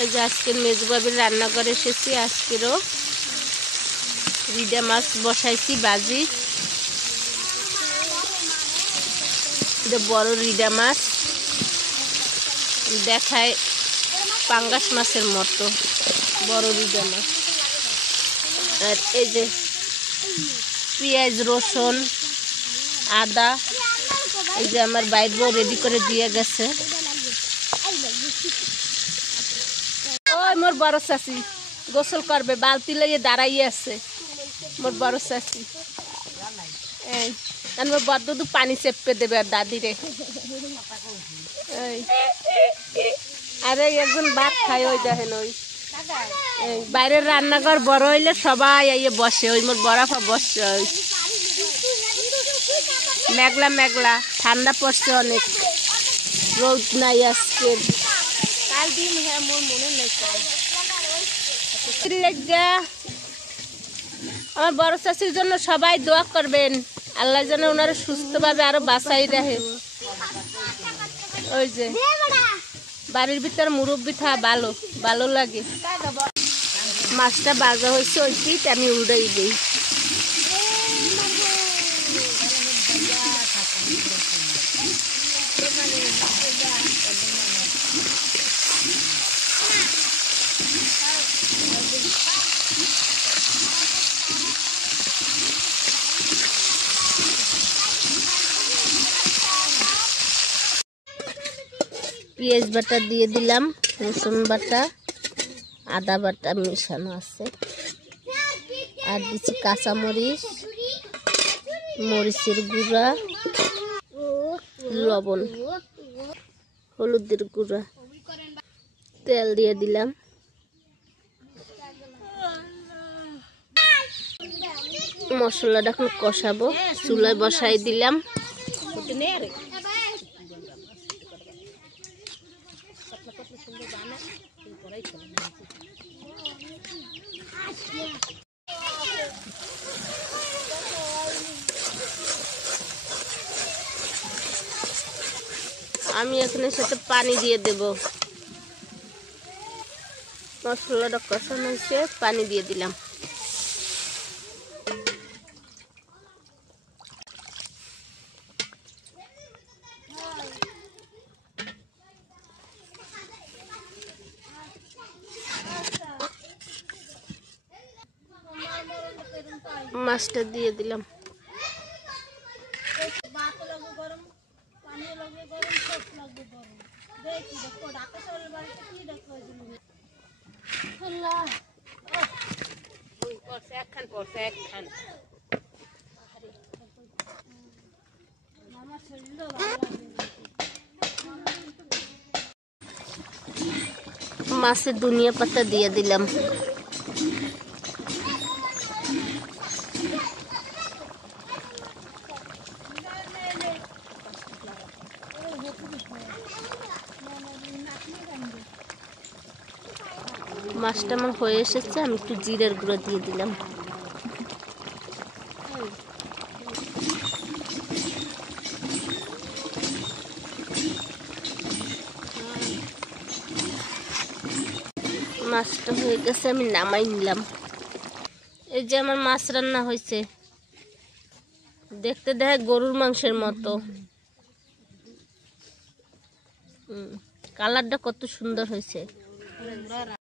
এই যে আজকের মেজবাবির রান্নাঘরে এসেছি। আজকেরও রিডা মাছ বসাইছি বাজি। এটা বড় রিডা মাছ, দেখায় পাঙ্গাস মাছের মতো বড় রিডা মাছ। আর এই যে পেঁয়াজ, রসুন, আদা, এই যে আমার বাইর বউ রেডি করে দিয়ে গেছে। ওই মোর বড় চাচি গোসল করবে, বালতি লইয়ে দাঁড়াইয়ে আছে মোর বড় চাচি। এই মোর বড় দুধ পানি চেপে দেবে আর দাদিরে। আরে একজন ভাত খায়, ওই দেখেন ওই বাইরের রান্নাঘর বড় হইলে সবাই আইয়ে বসে। ওই মোর বরাফা বসছে। ওই মেঘলা মেঘলা, ঠান্ডা পড়ছে অনেক, রোদ নাই আজকে। আমার বড় চাষির জন্য সবাই দোয়া করবেন, আল্লাহ যেন ওনারা সুস্থভাবে আরো বাঁচাই রাখে। ওই যে বাড়ির ভিতরে মুরব্বি থা ভালো ভালো লাগে। মাছটা ভাজা হয়েছে, ওইটি আমি উল্টাই দিই। পেঁয়াজ বাটা দিয়ে দিলাম, রসুন বাটা, আদা বাটা মেশানো আছে, আর দিচ্ছি কাঁচামরিচ, মরিচের গুঁড়া, লবণ, হলুদের গুঁড়া, তেল দিয়ে দিলাম। মশলাটা এখন কষাবো, চুলায় বসাই দিলাম। আমি এখানে সাথে পানি দিয়ে দেব। মশলাটা কষানো হয়েছে, পানি দিয়ে দিলাম। মাছটা দিয়ে দিলাম। মাছের ধনিয়া পাতা দিয়ে দিলাম। মাছটা আমার হয়ে এসেছে, আমি একটু জিরার গুঁড়ো দিয়ে দিলাম। মাছটা হয়ে গেছে, আমি নামাই নিলাম। এই যে আমার মাছ রান্না হয়েছে, দেখতে দেখে গরুর মাংসের মতো। কালারটা কত সুন্দর হয়েছে।